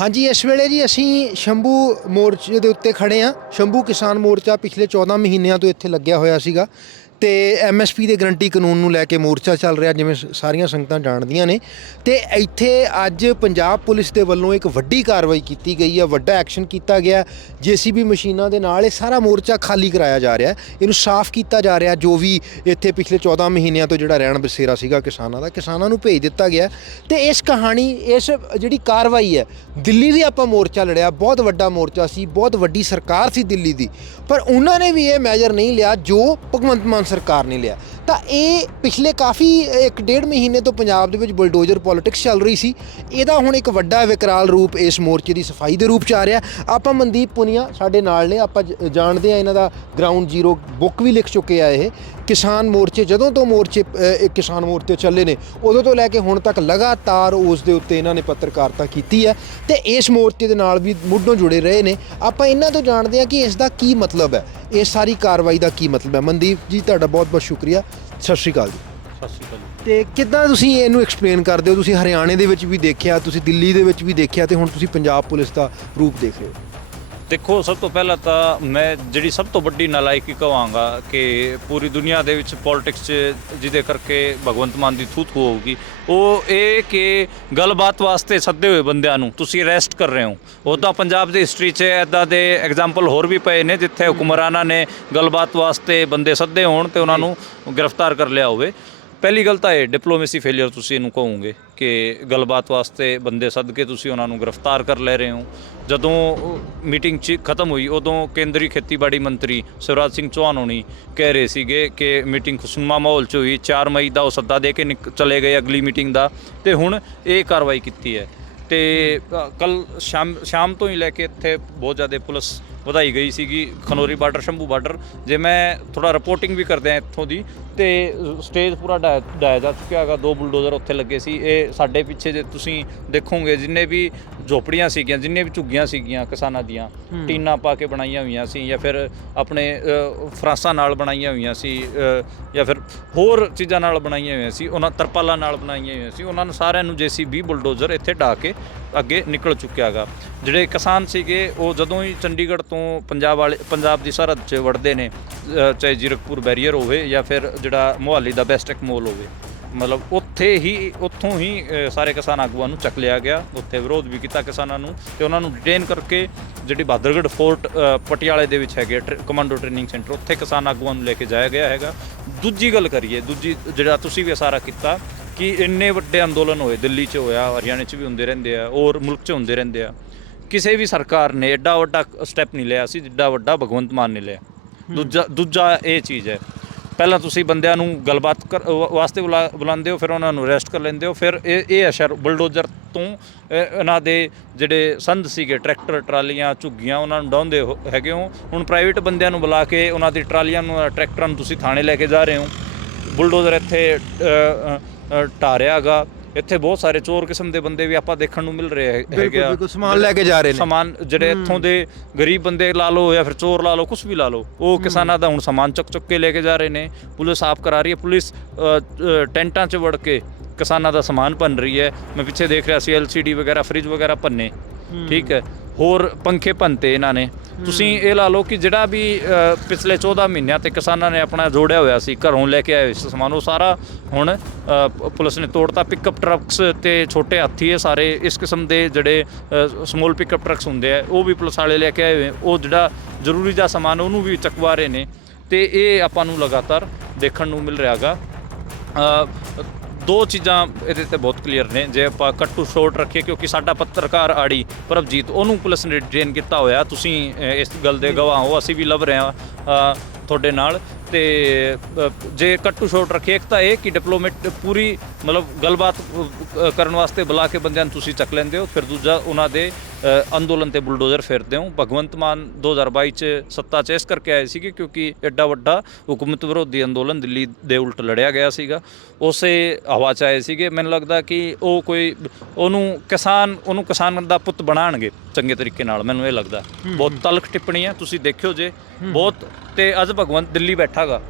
ਹਾਂਜੀ, ਇਸ ਵੇਲੇ ਜੀ ਅਸੀਂ ਸ਼ੰਭੂ ਮੋਰਚੇ ਦੇ ਉੱਤੇ ਖੜੇ ਆ ਸ਼ੰਭੂ ਕਿਸਾਨ ਮੋਰਚਾ ਪਿਛਲੇ 14 ਮਹੀਨਿਆਂ ਤੋਂ ਇੱਥੇ ਲੱਗਿਆ ਹੋਇਆ ਸੀਗਾ। ਤੇ ਐਮਐਸਪੀ ਦੇ ਗਰੰਟੀ ਕਾਨੂੰਨ ਨੂੰ ਲੈ ਕੇ ਮੋਰਚਾ ਚੱਲ ਰਿਹਾ, ਜਿਵੇਂ ਸਾਰੀਆਂ ਸੰਗਤਾਂ ਜਾਣਦੀਆਂ ਨੇ। ਤੇ ਇੱਥੇ ਅੱਜ ਪੰਜਾਬ ਪੁਲਿਸ ਦੇ ਵੱਲੋਂ ਇੱਕ ਵੱਡੀ ਕਾਰਵਾਈ ਕੀਤੀ ਗਈ ਹੈ, ਵੱਡਾ ਐਕਸ਼ਨ ਕੀਤਾ ਗਿਆ। ਜੀਸੀਬੀ ਮਸ਼ੀਨਾਂ ਦੇ ਨਾਲ ਇਹ ਸਾਰਾ ਮੋਰਚਾ ਖਾਲੀ ਕਰਾਇਆ ਜਾ ਰਿਹਾ ਇਹਨੂੰ ਸਾਫ਼ ਕੀਤਾ ਜਾ ਰਿਹਾ ਜੋ ਵੀ ਇੱਥੇ ਪਿਛਲੇ 14 ਮਹੀਨਿਆਂ ਤੋਂ ਜਿਹੜਾ ਰਹਿਣ ਬਸੇਰਾ ਸੀਗਾ ਕਿਸਾਨਾਂ ਦਾ, ਕਿਸਾਨਾਂ ਨੂੰ ਭੇਜ ਦਿੱਤਾ ਗਿਆ ਤੇ ਇਸ ਕਹਾਣੀ, ਇਸ ਜਿਹੜੀ ਕਾਰਵਾਈ ਹੈ, ਦਿੱਲੀ ਵੀ ਆਪਾਂ ਮੋਰਚਾ ਲੜਿਆ, ਬਹੁਤ ਵੱਡਾ ਮੋਰਚਾ ਸੀ, ਬਹੁਤ ਵੱਡੀ ਸਰਕਾਰ ਸੀ ਦਿੱਲੀ ਦੀ। ਪਰ ਉਹਨਾਂ ਨੇ ਵੀ ਇਹ ਮੈਜਰ ਨਹੀਂ ਲਿਆ, ਜੋ ਭਗਵੰਤ ਮਾਨ ਸਰਕਾਰ ਨੇ ਲਿਆ। ਤਾਂ ਇਹ ਪਿਛਲੇ ਕਾਫੀ, ਇੱਕ ਡੇਢ ਮਹੀਨੇ ਤੋਂ ਪੰਜਾਬ ਦੇ ਵਿੱਚ ਬੁਲਡੋਜ਼ਰ ਪੋਲਿਟਿਕਸ ਚੱਲ ਰਹੀ ਸੀ। ਇਹਦਾ ਹੁਣ ਇੱਕ ਵੱਡਾ ਵਿਕਰਾਲ ਰੂਪ ਇਸ ਮੋਰਚੇ ਦੀ ਸਫ਼ਾਈ ਦੇ ਰੂਪ ਚ ਆ ਰਿਹਾ। ਆਪਾਂ ਮਨਦੀਪ ਪੁਨੀਆ ਸਾਡੇ ਨਾਲ ਨੇ, ਆਪਾਂ ਜ- ਜਾਣਦੇ ਆ ਇਹਨਾਂ ਦਾ ਗਰਾਊਂਡ ਜ਼ੀਰੋ ਬੁੱਕ ਵੀ ਲਿਖ ਚੁੱਕੇ ਆ ਇਹ। ਕਿਸਾਨ ਮੋਰਚੇ ਜਦੋਂ ਤੋਂ ਮੋਰਚੇ ਕਿਸਾਨ ਮੋਰਚੇ ਚੱਲੇ ਨੇ, ਉਦੋਂ ਤੋਂ ਲੈ ਕੇ ਹੁਣ ਤੱਕ ਲਗਾਤਾਰ ਉਸ ਦੇ ਉੱਤੇ ਇਹਨਾਂ ਨੇ ਪੱਤਰਕਾਰਤਾ ਕੀਤੀ ਹੈ। ਤੇ ਇਸ ਮੋਰਚੇ ਦੇ ਨਾਲ ਵੀ ਮੁੱਢੋਂ ਜੁੜੇ ਰਹੇ ਨੇ। ਆਪਾਂ ਇਹਨਾਂ ਤੋਂ ਜਾਣਦੇ ਆ ਕਿ ਇਸ ਦਾ ਕੀ ਮਤਲਬ ਹੈ। ਇਸ ਸਾਰੀ ਕਾਰਵਾਈ ਦਾ ਕੀ ਮਤਲਬ ਹੈ? ਮਨਦੀਪ ਜੀ ਤੁਹਾਡਾ ਬਹੁਤ ਬਹੁਤ ਸ਼ੁਕਰੀਆ। ਸਤਿ ਸ਼੍ਰੀ ਅਕਾਲ ਜੀ। ਸਤਿ ਸ਼੍ਰੀ ਅਕਾਲ ਜੀ। ਤੇ ਕਿੱਦਾਂ ਤੁਸੀਂ ਇਹਨੂੰ ਐਕਸਪਲੇਨ ਕਰਦੇ ਹੋ? ਤੁਸੀਂ ਹਰਿਆਣੇ ਦੇ ਵਿੱਚ ਵੀ ਦੇਖਿਆ ਤੁਸੀਂ ਦਿੱਲੀ ਦੇ ਵਿੱਚ ਵੀ ਦੇਖਿਆ ਤੇ ਹੁਣ ਤੁਸੀਂ ਪੰਜਾਬ ਪੁਲਿਸ ਦਾ ਰੂਪ ਦੇਖ ਰਹੇ ਹੋ। ਦੇਖੋ, ਸਭ ਤੋਂ ਪਹਿਲਾਂ ਤਾਂ ਮੈਂ ਜਿਹੜੀ ਸਭ ਤੋਂ ਵੱਡੀ ਨਲਾਇਕੀ ਕਹਾਂਗਾ ਕਿ ਪੂਰੀ ਦੁਨੀਆ ਦੇ ਵਿੱਚ ਪੋਲਿਟਿਕਸ 'ਚ ਜਿਹਦੇ ਕਰਕੇ ਭਗਵੰਤ ਮਾਨ ਦੀ ਥੂ ਹੋਊਗੀ, ਉਹ ਇਹ ਕਿ ਗੱਲਬਾਤ ਵਾਸਤੇ ਸੱਦੇ ਹੋਏ ਬੰਦਿਆਂ ਨੂੰ ਤੁਸੀਂ ਅਰੈਸਟ ਕਰ ਰਹੇ ਹੋ। ਉਦਾਂ ਪੰਜਾਬ ਦੀ ਹਿਸਟਰੀ 'ਚ ਐਦਾਂ ਦੇ ਐਗਜ਼ਾਮਪਲ ਹੋਰ ਵੀ ਪਏ ਨੇ, ਜਿੱਥੇ ਹੁਕਮਰਾਨਾਂ ਨੇ ਗੱਲਬਾਤ ਵਾਸਤੇ ਬੰਦੇ ਸੱਦੇ ਹੋਣ ਤੇ ਉਹਨਾਂ ਨੂੰ ਗ੍ਰਿਫਤਾਰ ਕਰ ਲਿਆ ਹੋਵੇ। ਪਹਿਲੀ ਗੱਲ ਤਾਂ ਇਹ ਡਿਪਲੋਮੇਸੀ ਫੇਲਿਅਰ ਤੁਸੀਂ ਇਹਨੂੰ ਕਹੋਗੇ ਕਿ ਗੱਲਬਾਤ ਵਾਸਤੇ ਬੰਦੇ ਸੱਦ ਕੇ ਤੁਸੀਂ ਉਹਨਾਂ ਨੂੰ ਗ੍ਰਿਫਤਾਰ ਕਰ ਲੈ ਰਹੇ ਹੋ। ਜਦੋਂ ਮੀਟਿੰਗ ਚ ਖਤਮ ਹੋਈ, ਉਦੋਂ ਕੇਂਦਰੀ ਖੇਤੀਬਾੜੀ ਮੰਤਰੀ ਸ਼ਿਵਰਾਜ ਸਿੰਘ ਚੌਹਾਨ ਹੋਣੀ ਕਹਿ ਰਹੇ ਸੀਗੇ ਕਿ ਮੀਟਿੰਗ ਖੁਸ਼ਨੁਮਾ ਮਾਹੌਲ ਚ ਹੋਈ 4 ਮਈ ਦਾ ਉਹ ਸੱਦਾ ਦੇ ਕੇ ਨਿਕ- ਚਲੇ ਗਏ ਅਗਲੀ ਮੀਟਿੰਗ ਦਾ ਤੇ ਹੁਣ ਇਹ ਕਾਰਵਾਈ ਕੀਤੀ ਹੈ। ਤੇ ਕੱਲ ਸ਼ਾਮ ਸ਼ਾਮ ਤੋਂ ਹੀ ਲੈ ਕੇ ਇੱਥੇ ਬਹੁਤ ਜ਼ਿਆਦਾ ਪੁਲਿਸ ਵਧਾਈ ਗਈ ਸੀਗੀ ਖਨੋਰੀ ਬਾਰਡਰ, ਸ਼ੰਭੂ ਬਾਰਡਰ। ਜੇ ਮੈਂ ਥੋੜਾ ਰਿਪੋਰਟਿੰਗ ਵੀ ਕਰਦੇ ਆ ਇੱਥੋਂ ਦੀ, ਤੇ ਸਟੇਜ ਪੂਰਾ ਢਾਇਆ ਢਾਇਆ ਜਾ ਚੁੱਕਿਆ ਹੈਗਾ, ਦੋ ਬੁਲਡੋਜ਼ਰ ਉੱਥੇ ਲੱਗੇ ਸੀ। ਇਹ ਸਾਡੇ ਪਿੱਛੇ ਜੇ ਤੁਸੀਂ ਦੇਖੋਗੇ, ਜਿੰਨੇ ਵੀ ਝੋਪੜੀਆਂ ਸੀਗੀਆਂ ਜਿੰਨੇ ਵੀ ਝੁੱਗੀਆਂ ਸੀਗੀਆਂ ਕਿਸਾਨਾਂ ਦੀਆਂ ਟੀਨਾਂ ਪਾ ਕੇ ਬਣਾਈਆਂ ਹੋਈਆਂ ਸੀ ਜਾਂ ਫਿਰ ਆਪਣੇ ਫਰਾਸਾਂ ਨਾਲ ਬਣਾਈਆਂ ਹੋਈਆਂ ਸੀ ਜਾਂ ਫਿਰ ਹੋਰ ਚੀਜ਼ਾਂ ਨਾਲ ਬਣਾਈਆਂ ਹੋਈਆਂ ਸੀ ਉਹਨਾਂ ਤਰਪਾਲਾਂ ਨਾਲ ਬਣਾਈਆਂ ਹੋਈਆਂ ਸੀ ਉਹਨਾਂ ਨੂੰ ਸਾਰਿਆਂ ਨੂੰ ਜੇਸੀਬੀ ਬੁਲਡੋਜ਼ਰ ਇੱਥੇ ਢਾ ਕੇ ਅੱਗੇ ਨਿਕਲ ਚੁੱਕਿਆ ਹੈਗਾ ਜਿਹੜੇ ਕਿਸਾਨ ਸੀਗੇ ਉਹ ਜਦੋਂ ਹੀ ਚੰਡੀਗੜ੍ਹ ਤੋਂ ਪੰਜਾਬ ਵਾਲੇ ਪੰਜਾਬ ਦੀ ਸਰਹੱਦ 'ਚ ਵੜਦੇ ਨੇ ਚਾਹੇ ਜੀਰਕਪੁਰ ਬੈਰੀਅਰ ਹੋਵੇ ਜਾਂ ਫਿਰ ਜਿਹੜਾ ਮੁਹਾਲੀ ਦਾ ਬੈਸਟੈਕ ਮੋਲ ਹੋਵੇ ਮਤਲਬ ਉੱਥੇ ਹੀ ਉੱਥੋਂ ਹੀ ਸਾਰੇ ਕਿਸਾਨ ਆਗੂਆਂ ਨੂੰ ਚੱਕ ਲਿਆ ਗਿਆ। ਉੱਥੇ ਵਿਰੋਧ ਵੀ ਕੀਤਾ ਕਿਸਾਨਾਂ ਨੂੰ ਤੇ ਉਹਨਾਂ ਨੂੰ ਡਿਟੇਨ ਕਰਕੇ ਜਿਹੜੀ ਬਹਾਦਰਗੜ੍ਹ ਫੋਰਟ ਪਟਿਆਲੇ ਦੇ ਵਿੱਚ ਹੈਗੇ ਕਮਾਂਡੋ ਟ੍ਰੇਨਿੰਗ ਸੈਂਟਰ ਉੱਥੇ ਕਿਸਾਨ ਆਗੂਆਂ ਨੂੰ ਲੈ ਕੇ ਜਾਇਆ ਗਿਆ ਹੈਗਾ। ਦੂਜੀ ਗੱਲ ਕਰੀਏ ਦੂਜੀ ਜਿਹੜਾ ਤੁਸੀਂ ਵੀ ਸਾਰਾ ਕੀਤਾ ਕਿ ਇੰਨੇ ਵੱਡੇ ਅੰਦੋਲਨ ਹੋਏ ਦਿੱਲੀ 'ਚ ਹੋਇਆ ਹਰਿਆਣੇ 'ਚ ਵੀ ਹੁੰਦੇ ਰਹਿੰਦੇ ਆ ਔਰ ਮੁਲਕ 'ਚ ਹੁੰਦੇ ਰਹਿੰਦੇ ਆ। ਕਿਸੇ ਵੀ ਸਰਕਾਰ ਨੇ ਐਡਾ ਵੱਡਾ ਸਟੈਪ ਨਹੀਂ ਲਿਆ ਸੀ ਜਿੱਡਾ ਵੱਡਾ ਭਗਵੰਤ ਮਾਨ ਨੇ ਲਿਆ। ਦੂਜਾ ਦੂਜਾ ਇਹ ਚੀਜ਼ ਹੈ। ਪਹਿਲਾਂ ਤੁਸੀਂ ਬੰਦਿਆਂ ਨੂੰ ਗੱਲਬਾਤ ਕਰ ਵਾ- ਵਾਸਤੇ ਬੁਲਾ- ਬੁਲਾਉਂਦੇ ਹੋ ਫਿਰ ਉਹਨਾਂ ਨੂੰ ਅਰੈਸਟ ਕਰ ਲੈਂਦੇ ਹੋ ਫਿਰ ਇਹ ਇਹ ਅਸ਼ਰ ਬੁਲਡੋਜ਼ਰ ਤੋਂ ਇਹ ਇਹਨਾਂ ਦੇ ਜਿਹੜੇ ਸੰਦ ਸੀਗੇ ਟਰੈਕਟਰ ਟਰਾਲੀਆਂ ਝੁੱਗੀਆਂ ਉਹਨਾਂ ਨੂੰ ਡਾਉਂਦੇ ਹੋ- ਹੈਗੇ ਹੋ। ਹੁਣ ਪ੍ਰਾਈਵੇਟ ਬੰਦਿਆਂ ਨੂੰ ਬੁਲਾ ਕੇ ਉਹਨਾਂ ਦੀ ਟਰਾਲੀਆਂ ਨੂੰ ਟਰੈਕਟਰਾਂ ਨੂੰ ਤੁਸੀਂ ਥਾਣੇ ਲੈ ਕੇ ਜਾ ਰਹੇ ਹੋ। ਬੁਲਡੋਜ਼ਰ ਇੱਥੇ ਅ, ਅ, ਅ, ਢਾਰਿਆ ਹੈਗਾ। ਇੱਥੇ ਬਹੁਤ ਸਾਰੇ ਚੋਰ ਕਿਸਮ ਦੇ ਬੰਦੇ ਵੀ ਆਪਾਂ ਦੇਖਣ ਨੂੰ ਮਿਲ ਰਹੇ ਹੈ- ਹੈਗੇ ਬਿਲਕੁਲ ਆ। ਬਿਲਕੁਲ ਸਮਾਨ ਲੈ ਕੇ ਜਾ ਰਹੇ ਨੇ। ਸਮਾਨ ਜਿਹੜੇ ਇੱਥੋਂ ਦੇ ਗਰੀਬ ਬੰਦੇ ਲਾ ਲਓ ਜਾਂ ਫਿਰ ਚੋਰ ਲਾ ਲਓ ਕੁਝ ਵੀ ਲਾ ਲਓ ਉਹ ਕਿਸਾਨਾਂ ਦਾ ਹੁਣ ਸਮਾਨ ਚੁੱਕ ਚੁੱਕ ਕੇ ਲੈ ਕੇ ਜਾ ਰਹੇ ਨੇ ਪੁਲਿਸ ਆਪ ਕਰਾ ਰਹੀ ਹੈ ਪੁਲਿਸ ਟੈਂਟਾਂ 'ਚ ਵੜ ਕੇ ਕਿਸਾਨਾਂ ਦਾ ਸਮਾਨ ਭੰਨ ਰਹੀ ਹੈ। ਮੈਂ ਪਿੱਛੇ ਦੇਖ ਰਿਹਾ ਸੀ ਐਲਸੀਡੀ ਵਗੈਰਾ ਫ੍ਰਿਜ ਵਗੈਰਾ ਭੰਨੇ। ਠੀਕ ਹੈ। ਹੋਰ ਪੰਖੇ ਭੰਨਤੇ ਇਹਨਾਂ ਨੇ। ਤੁਸੀਂ ਇਹ ਲਾ ਲਓ ਕਿ ਜਿਹੜਾ ਵੀ ਪਿਛਲੇ 14 ਮਹੀਨਿਆਂ ਤੇ ਕਿਸਾਨਾਂ ਨੇ ਆਪਣਾ ਜੋੜਿਆ ਹੋਇਆ ਸੀ ਘਰੋਂ ਲੈ ਕੇ ਆਏ ਸੀ ਸਮਾਨ ਉਹ ਸਾਰਾ ਹੁਣ ਪੁਲਿਸ ਨੇ ਤੋੜਤਾ। ਪਿਕਅਪ ਟਰੱਕਸ ਤੇ ਛੋਟੇ ਹਾਥੀ ਇਹ ਸਾਰੇ ਇਸ ਕਿਸਮ ਦੇ ਜਿਹੜੇ ਸਮੋਲ ਪਿਕਅਪ ਟਰੱਕਸ ਹੁੰਦੇ ਆ ਉਹ ਵੀ ਪੁਲਿਸ ਵਾਲੇ ਲੈ ਕੇ ਆਏ ਹੋਏ। ਉਹ ਜਿਹੜਾ ਜ਼ਰੂਰੀ ਜਿਹਾ ਸਮਾਨ ਉਹਨੂੰ ਵੀ ਚਕਵਾ ਰਹੇ ਨੇ। ਤੇ ਇਹ ਆਪਾਂ ਨੂੰ ਲਗਾਤਾਰ ਦੇਖਣ ਨੂੰ ਮਿਲ ਰਿਹਾਗਾ। ਅ, ਦੋ ਚੀਜ਼ਾਂ ਇਹਦੇ ਤੇ ਬਹੁਤ ਕਲੀਅਰ ਨੇ। ਜੇ ਆਪਾਂ ਕੱਟੂ ਸ਼ੋਰਟ ਰੱਖੀਏ ਕਿਉਂਕਿ ਸਾਡਾ ਪੱਤਰਕਾਰ ਆੜੀ ਪ੍ਰਭਜੀਤ ਉਹਨੂੰ ਪੁਲਿਸ ਨੇ ਡਿਟੇਨ ਕੀਤਾ ਹੋਇਆ। ਤੁਸੀਂ ਇਸ ਗੱਲ ਦੇ ਗਵਾਹ ਹੋ ਅਸੀਂ ਵੀ ਲੱਭ ਰਹੇ ਹਾਂ ਤੁਹਾਡੇ ਨਾਲ। ਤੇ ਅ, ਜੇ ਕੱਟੂ ਸ਼ੋਰਟ ਰੱਖੀਏ ਇੱਕ ਤਾਂ ਇਹ ਕਿ ਡਿਪਲੋਮੈਟ ਪੂਰੀ ਮਤਲਬ ਗੱਲਬਾਤ ਕਰਨ ਵਾਸਤੇ ਬੁਲਾ ਕੇ ਬੰਦਿਆਂ ਨੂੰ ਤੁਸੀਂ ਚੱਕ ਲੈਂਦੇ ਹੋ ਫਿਰ ਦੂਜਾ ਉਹਨਾਂ ਦੇ ਅੰਦੋਲਨ ਤੇ ਬੁਲਡੋਜ਼ਰ ਫੇਰਦੇ ਹੋ। ਭਗਵੰਤ ਮਾਨ 2022 ਚ ਸੱਤਾ 'ਚ ਇਸ ਕਰਕੇ ਆਏ ਸੀਗੇ ਕਿਉਂਕਿ ਐਡਾ ਵੱਡਾ ਹਕੂਮਤ ਵਿਰੋਧੀ ਅੰਦੋਲਨ ਦਿੱਲੀ ਦੇ ਉਲਟ ਲੜਿਆ ਗਿਆ ਸੀਗਾ। ਉਸੇ ਹਵਾ 'ਚ ਆਏ ਸੀਗੇ। ਮੈਨੂੰ ਲੱਗਦਾ ਕਿ ਉਹ ਕੋਈ ਉਹਨੂੰ ਕਿਸਾਨ ਉਹਨੂੰ ਕਿਸਾਨ ਦਾ ਪੁੱਤ ਬਣਾਉਣਗੇ ਚੰਗੇ ਤਰੀਕੇ ਨਾਲ ਮੈਨੂੰ ਇਹ ਲੱਗਦਾ। ਬਹੁਤ ਤਲਖ ਟਿੱਪਣੀ ਹੈ ਤੁਸੀਂ ਦੇਖਿਓ ਜੇ। ਬਹੁਤ ਤੇ ਅੱਜ ਭਗਵੰਤ ਦਿੱਲੀ ਬੈਠਾਗਾ।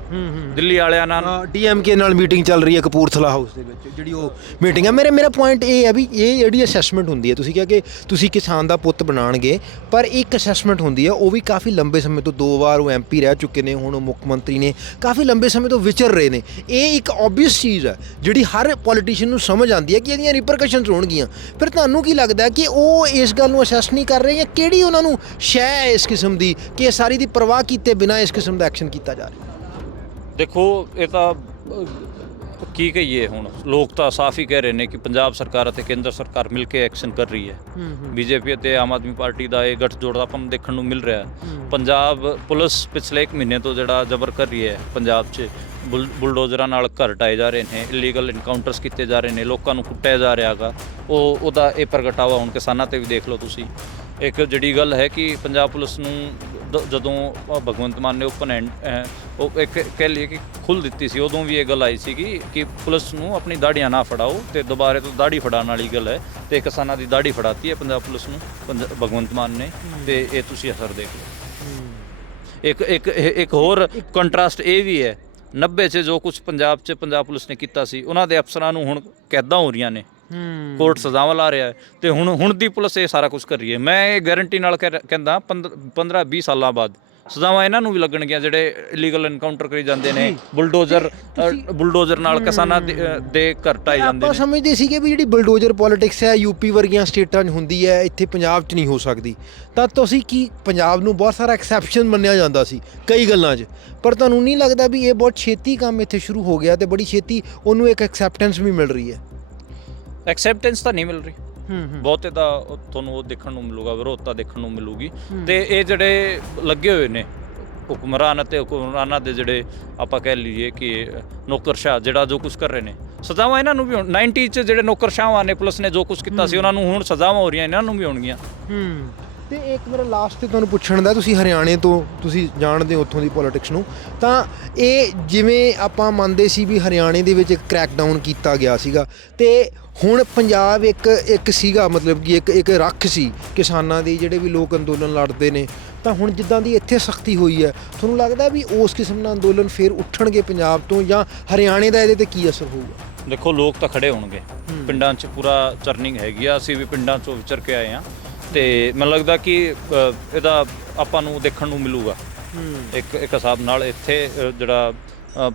ਦਿੱਲੀ ਵਾਲਿਆਂ ਨਾਲ ਡੀਐਮਕੇ ਨਾਲ ਮੀਟਿੰਗ ਚੱਲ ਰਹੀ ਹੈ ਕਪੂਰਥਲਾ ਹਾਊਸ ਦੇ ਵਿੱਚ ਜਿਹੜੀ ਉਹ ਮੀਟਿੰਗ ਹੈ ਮੇਰੇ ਮੇਰਾ ਪੁਆਇੰਟ ਇਹ ਹੈ ਵੀ ਇਹ ਜਿਹੜੀ ਅਸੈਸਮੈਂਟ ਹੁੰਦੀ ਹੈ ਤੁਸੀਂ ਕਿਹਾ ਕਿ ਤੁਸੀਂ ਕਿਸਾਨ ਦਾ ਪੁੱਤ ਬਣਾਣਗੇ ਪਰ ਇੱਕ ਅਸੈਸਮੈਂਟ ਹੁੰਦੀ ਹੈ ਉਹ ਵੀ ਕਾਫੀ ਲੰਬੇ ਸਮੇਂ ਤੋਂ ਦੋ ਵਾਰ ਉਹ ਐਮਪੀ ਰਹਿ ਚੁੱਕੇ ਨੇ ਹੁਣ ਉਹ ਮੁੱਖ ਮੰਤਰੀ ਨੇ ਕਾਫੀ ਲੰਬੇ ਸਮੇਂ ਤੋਂ ਵਿਚਰ ਰਹੇ ਨੇ। ਇਹ ਇੱਕ ਆਬਵੀਅਸ ਚੀਜ਼ ਹੈ ਜਿਹੜੀ ਹਰ ਪੋਲੀਟੀਸ਼ੀਅਨ ਨੂੰ ਸਮਝ ਆਉਂਦੀ ਹੈ ਕਿ ਇਹਦੀਆਂ ਰਿਪਰਕਸ਼ਨਸ ਹੋਣਗੀਆਂ। ਫਿਰ ਤੁਹਾਨੂੰ ਕੀ ਲੱਗਦਾ ਕਿ ਉਹ ਇਸ ਗੱਲ ਨੂੰ ਅਸੈਸ ਨਹੀਂ ਕਰ ਰਹੇ ਜਾਂ ਕਿਹੜੀ ਉਹਨਾਂ ਨੂੰ ਸ਼ੈ ਹੈ ਇਸ ਕਿਸਮ ਦੀ ਕਿ ਇਹ ਸਾਰੀ ਦੀ ਪਰਵਾਹ ਕੀਤੇ ਬਿਨਾਂ ਇਸ ਕਿਸਮ ਦਾ ਐਕਸ਼ਨ ਕੀਤਾ ਜਾ ਰਿਹਾ? ਦੇਖੋ ਇਹ ਤਾਂ ਅਹ, ਕੀ ਕਹੀਏ ਹੁਣ? ਲੋਕ ਤਾਂ ਸਾਫ਼ ਹੀ ਕਹਿ ਰਹੇ ਨੇ ਕਿ ਪੰਜਾਬ ਸਰਕਾਰ ਅਤੇ ਕੇਂਦਰ ਸਰਕਾਰ ਮਿਲ ਕੇ ਐਕਸ਼ਨ ਕਰ ਰਹੀ ਹੈ। ਬੀਜੇਪੀ ਅਤੇ ਆਮ ਆਦਮੀ ਪਾਰਟੀ ਦਾ ਇਹ ਗੱਠਜੋੜ ਆਪਾਂ ਨੂੰ ਦੇਖਣ ਨੂੰ ਮਿਲ ਰਿਹਾ ਹੈ। ਪੰਜਾਬ ਪੁਲਿਸ ਪਿਛਲੇ 1 ਮਹੀਨੇ ਤੋਂ ਜਿਹੜਾ ਜ਼ਬਰ ਕਰ ਰਹੀ ਹੈ ਪੰਜਾਬ 'ਚ ਬੁਲ- ਬੁਲਡੋਜ਼ਰਾਂ ਨਾਲ ਘਰ ਢਾਏ ਜਾ ਰਹੇ ਨੇ ਇਲੀਗਲ ਇਨਕਾਊਂਟਰਸ ਕੀਤੇ ਜਾ ਰਹੇ ਨੇ ਲੋਕਾਂ ਨੂੰ ਕੁੱਟਿਆ ਜਾ ਰਿਹਾਗਾ ਉਹ ਉਹਦਾ ਇਹ ਪ੍ਰਗਟਾਵਾ ਹੁਣ ਕਿਸਾਨਾਂ ਤੇ ਵੀ ਦੇਖ ਲਓ ਤੁਸੀਂ। ਇੱਕ ਜਿਹੜੀ ਗੱਲ ਹੈ ਕਿ ਪੰਜਾਬ ਪੁਲਿਸ ਨੂੰ ਦ- ਜਦੋਂ ਅ, ਭਗਵੰਤ ਮਾਨ ਨੇ ਓਪਨ ਹੈਂਡ ਉਹ ਇੱਕ ਕਹਿ ਲਈਏ ਕਿ ਖੁੱਲ ਦਿੱਤੀ ਸੀ ਉਦੋਂ ਵੀ ਇਹ ਗੱਲ ਆਈ ਸੀਗੀ ਕਿ ਪੁਲਿਸ ਨੂੰ ਆਪਣੀ ਦਾੜੀਆਂ ਨਾ ਫੜਾਓ ਤੇ ਦੁਬਾਰੇ ਤੋਂ ਦਾੜੀ ਫੜਾਉਣ ਵਾਲੀ ਗੱਲ ਹੈ ਤੇ ਕਿਸਾਨਾਂ ਦੀ ਦਾੜੀ ਫੜਾਤੀ ਹੈ ਪੰਜਾਬ ਪੁਲਿਸ ਨੂੰ ਪੰਜ- ਭਗਵੰਤ ਮਾਨ ਨੇ ਤੇ ਇਹ ਤੁਸੀਂ ਅਸਰ ਦੇਖ ਲਓ। ਇੱਕ ਇੱਕ ਇਹ- ਇੱਕ ਹੋਰ ਕੰਟਰਾਸਟ ਇਹ ਵੀ ਹੈ 90 ਚ ਜੋ ਕੁਝ ਪੰਜਾਬ 'ਚ ਪੰਜਾਬ ਪੁਲਿਸ ਨੇ ਕੀਤਾ ਸੀ ਉਹਨਾਂ ਦੇ ਅਫਸਰਾਂ ਨੂੰ ਹੁਣ ਕੈਦਾਂ ਹੋ ਰਹੀਆਂ ਨੇ? ਕੋਰਟ ਸਜ਼ਾਵਾਂ ਲਾ ਰਿਹਾ ਹੈ ਤੇ ਹੁਣ ਹੁਣ ਦੀ ਪੁਲਿਸ ਇਹ ਸਾਰਾ ਕੁਝ ਕਰ ਰਹੀ ਹੈ। ਮੈਂ ਇਹ ਗਾਰੰਟੀ ਨਾਲ ਕਹਿ- ਕਹਿੰਦਾ 15 20 ਸਾਲਾਂ ਬਾਅਦ ਸਜ਼ਾਵਾਂ ਇਹਨਾਂ ਨੂੰ ਵੀ ਲੱਗਣਗੀਆਂ ਜਿਹੜੇ ਇਲੀਗਲ ਐਨਕਾਊਂਟਰ ਕਰੀ ਜਾਂਦੇ ਨੇ ਬੁਲਡੋਜ਼ਰ ਬੁਲਡੋਜ਼ਰ ਨਾਲ ਕਿਸਾਨਾਂ ਦੇ ਘਰ ਢਾਏ ਜਾਂਦੇ ਆਪਾਂ ਸਮਝਦੇ ਸੀਗੇ ਵੀ ਜਿਹੜੀ ਬਲਡੋਜ਼ਰ ਪੋਲਿਟਿਕਸ ਹੈ ਯੂਪੀ ਵਰਗੀਆਂ ਸਟੇਟਾਂ 'ਚ ਹੁੰਦੀ ਹੈ ਇੱਥੇ ਪੰਜਾਬ 'ਚ ਨਹੀਂ ਹੋ ਸਕਦੀ। ਤਾਂ ਤੁਸੀਂ ਕੀ ਪੰਜਾਬ ਨੂੰ ਬਹੁਤ ਸਾਰਾ ਐਕਸੈਪਸ਼ਨ ਮੰਨਿਆ ਜਾਂਦਾ ਸੀ ਕਈ ਗੱਲਾਂ 'ਚ। ਪਰ ਤੁਹਾਨੂੰ ਨਹੀਂ ਲੱਗਦਾ ਵੀ ਇਹ ਬਹੁਤ ਛੇਤੀ ਕੰਮ ਇੱਥੇ ਸ਼ੁਰੂ ਹੋ ਗਿਆ ਤੇ ਬੜੀ ਛੇਤੀ ਉਹਨੂੰ ਇੱਕ ਐਕਸੈਪਟੈਂਸ ਵੀ ਮਿਲ ਰਹੀ ਹੈ? ਐਕਸੈਪਟੈਂਸ ਤਾਂ ਨਹੀਂ ਮਿਲ ਰਹੀ। ਬਹੁਤੇ ਤਾਂ ਉਹ ਤੁਹਾਨੂੰ ਉਹ ਦੇਖਣ ਨੂੰ ਮਿਲੂਗਾ ਵਿਰੋਧਤਾ ਦੇਖਣ ਨੂੰ ਮਿਲੂਗੀ। ਤੇ ਇਹ ਜਿਹੜੇ ਲੱਗੇ ਹੋਏ ਨੇ ਹੁਕਮਰਾਨ ਅਤੇ ਹੁਕਮਰਾਨਾਂ ਦੇ ਜਿਹੜੇ ਆਪਾਂ ਕਹਿ ਲਈਏ ਕਿ ਨੌਕਰਸ਼ਾਹ ਜਿਹੜਾ ਜੋ ਕੁਝ ਕਰ ਰਹੇ ਨੇ ਸਜ਼ਾਵਾਂ ਇਹਨਾਂ ਨੂੰ ਵੀ ਹੁਣ 90 ਚ ਜਿਹੜੇ ਨੌਕਰਸ਼ਾਹਾਂ ਨੇ ਪੁਲਿਸ ਨੇ ਜੋ ਕੁਝ ਕੀਤਾ ਸੀ ਉਹਨਾਂ ਨੂੰ ਹੁਣ ਸਜ਼ਾਵਾਂ ਹੋ ਰਹੀਆਂ ਇਹਨਾਂ ਨੂੰ ਵੀ ਹੋਣਗੀਆਂ। ਹੂੰ। ਤੇ ਇੱਕ ਮੇਰਾ ਲਾਸਟ ਤੇ ਤੁਹਾਨੂੰ ਪੁੱਛਣ ਦਾ ਤੁਸੀਂ ਹਰਿਆਣੇ ਤੋਂ ਤੁਸੀਂ ਜਾਣਦੇ ਹੋ ਉੱਥੋਂ ਦੀ ਪੋਲਿਟਿਕਸ ਨੂੰ ਤਾਂ ਇਹ ਜਿਵੇਂ ਆਪਾਂ ਮੰਨਦੇ ਸੀ ਵੀ ਹਰਿਆਣੇ ਦੇ ਵਿੱਚ ਇੱਕ ਕ੍ਰੈਕਡਾਊਨ ਕੀਤਾ ਗਿਆ ਸੀਗਾ ਤੇ ਹੁਣ ਪੰਜਾਬ ਇੱਕ ਇੱਕ ਸੀਗਾ ਮਤਲਬ ਕਿ ਇੱਕ ਇੱਕ ਰੱਖ ਸੀ ਕਿਸਾਨਾਂ ਦੀ ਜਿਹੜੇ ਵੀ ਲੋਕ ਅੰਦੋਲਨ ਲੜਦੇ ਨੇ। ਤਾਂ ਹੁਣ ਜਿੱਦਾਂ ਦੀ ਇੱਥੇ ਸਖਤੀ ਹੋਈ ਹੈ ਤੁਹਾਨੂੰ ਲੱਗਦਾ ਵੀ ਉਸ ਕਿਸਮ ਦਾ ਅੰਦੋਲਨ ਫੇਰ ਉੱਠਣਗੇ ਪੰਜਾਬ ਤੋਂ ਜਾਂ ਹਰਿਆਣੇ ਦਾ ਇਹਦੇ ਤੇ ਕੀ ਅਸਰ ਹੋਊਗਾ? ਦੇਖੋ ਲੋਕ ਤਾਂ ਖੜੇ ਹੋਣਗੇ। ਪਿੰਡਾਂ 'ਚ ਪੂਰਾ ਚਰਨਿੰਗ ਹੈਗੀ ਆ। ਅਸੀਂ ਵੀ ਪਿੰਡਾਂ 'ਚੋਂ ਵਿਚਰ ਕੇ ਆਏ ਆ। ਤੇ ਮੈਨੂੰ ਲੱਗਦਾ ਕਿ ਅ, ਇਹਦਾ ਆਪਾਂ ਨੂੰ ਦੇਖਣ ਨੂੰ ਮਿਲੂਗਾ। ਇੱਕ ਇੱਕ ਹਿਸਾਬ ਨਾਲ ਇੱਥੇ ਅ, ਜਿਹੜਾ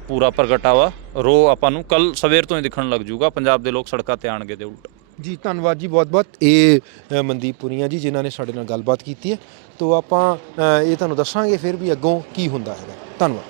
ਪੂਰਾ ਪ੍ਰਗਟਾਵਾ। ਰੋ ਆਪਾਂ ਨੂੰ ਕੱਲ ਸਵੇਰ ਤੋਂ ਹੀ ਦਿਖਣ ਲੱਗ ਜਾਊਗਾ ਪੰਜਾਬ ਦੇ ਲੋਕ ਸੜਕਾਂ ਤੇ ਆਣਗੇ ਦੇ ਉਲਟ। ਜੀ, ਧੰਨਵਾਦ ਜੀ ਬਹੁਤ-ਬਹੁਤ ਇਹ ਮਨਦੀਪ ਪੁਰੀਆ ਜੀ, ਜਿਨ੍ਹਾਂ ਨੇ ਸਾਡੇ ਨਾਲ ਗੱਲਬਾਤ ਕੀਤੀ ਹੈ। ਤੋਂ ਆਪਾਂ ਇਹ ਤੁਹਾਨੂੰ ਦੱਸਾਂਗੇ ਫਿਰ ਵੀ ਅੱਗੋਂ ਕੀ ਹੁੰਦਾ ਹੈਗਾ। ਧੰਨਵਾਦ।